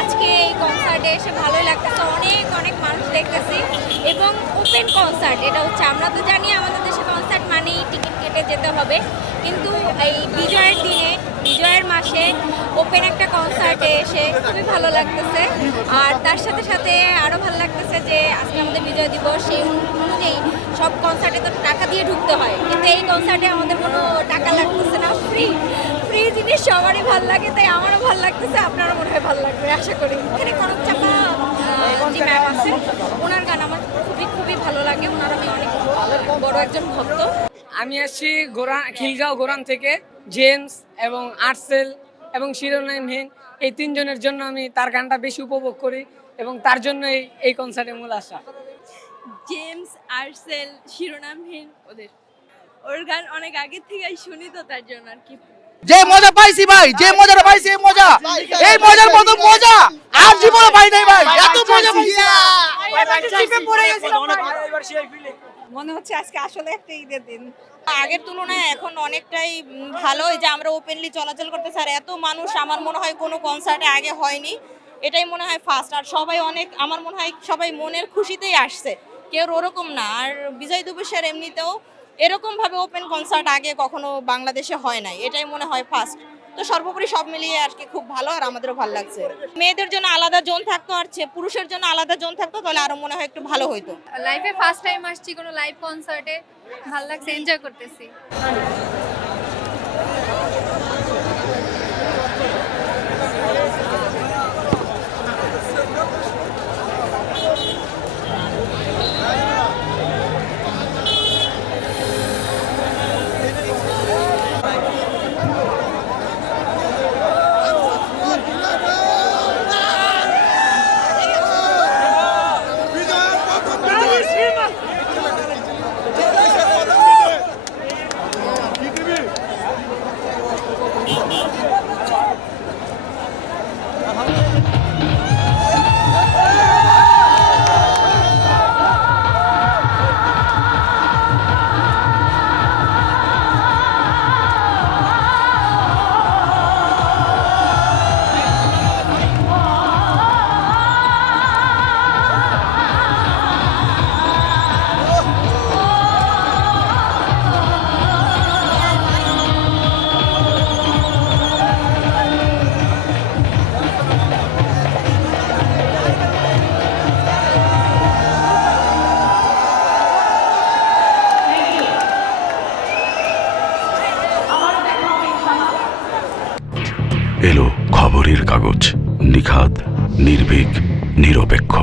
আজকে এই কনসার্টে এসে ভালোই লাগতেছে, অনেক অনেক মানুষ দেখতেছি এবং ওপেন কনসার্ট। এটা হচ্ছে আমরা তো জানি আমাদের দেশে কনসার্ট মানেই টিকিট কেটে যেতে হবে, কিন্তু এই বিজয়ের দিনে বিজয়ের মাসে ওপেন একটা কনসার্টে এসে খুবই ভালো লাগতেছে। আর তার সাথে সাথে আরও ভালো লাগতেছে যে আজকে আমাদের বিজয় দিবস, সেই অনুযায়ী সব কনসার্টে তো টাকা দিয়ে ঢুকতে হয়, কিন্তু এই কনসার্টে আমাদের কোনো টাকা লাগতেছে না, ফ্রি ফ্রি জিনিস সবারই ভালো লাগে, তাই আমারও ভালো লাগতেছে, আপনারও মনে হয় ভালো লাগবে আশা করি। এখানে কনক চাপা যে ম্যাম আছে, ওনার গান আমার খুবই খুবই ভালো লাগে, ওনার আমি অনেক বড় একজন ভক্ত। আমি আসছি খিলগাঁও গোরান থেকে। জেমস এবং আর্টসেল এবং শিরোনামহীন এই তিনজনের জন্য আমি তার গানটা বেশি উপভোগ করি এবং তার জন্যই এই কনসার্টে মূল আসা। জেমস, আর্টসেল, শিরোনামহীন, ওর গান অনেক আগের থেকেই শুনি, তো তার জন্য আর কি। যে মজা পাইছি ভাই, যে মজাটা পাইছি এই মজার মতো মজা আর জীবনে পাই নাই ভাই, এত মজা পাইছি। মনে হচ্ছে আজকে আসলে একটা ঈদের দিন। আগের তুলনায় এখন অনেকটাই ভালো, যে আমরা ওপেনলি চলাচল করতেছি। আর এত মানুষ আমার মনে হয় কোনো কনসার্টে আগে হয়নি, এটাই মনে হয় ফার্স্ট। আর সবাই অনেক, আমার মনে হয় সবাই মনের খুশিতেই আসছে, কেউ ওরকম না। আর বিজয় দিবসের এমনিতেও এরকমভাবে ওপেন কনসার্ট আগে কখনো বাংলাদেশে হয় নাই, এটাই মনে হয় ফার্স্ট। তো সর্বোপরি সব মিলিয়ে আর কি খুব ভালো, আর আমাদেরও ভালো লাগছে। মেয়েদের জন্য আলাদা জোন থাকতো আর পুরুষের জন্য আলাদা জোন থাকতো, তাহলে আরো মনে হয় একটু ভালো হইতো। লাইফে ফার্স্ট টাইম আসছি কোনো লাইভ কনসার্টে, ভালো লাগছে, এনজয় করতেছি। এলো খবরের কাগজ, নিখাদ, নির্ভীক, নিরপেক্ষ।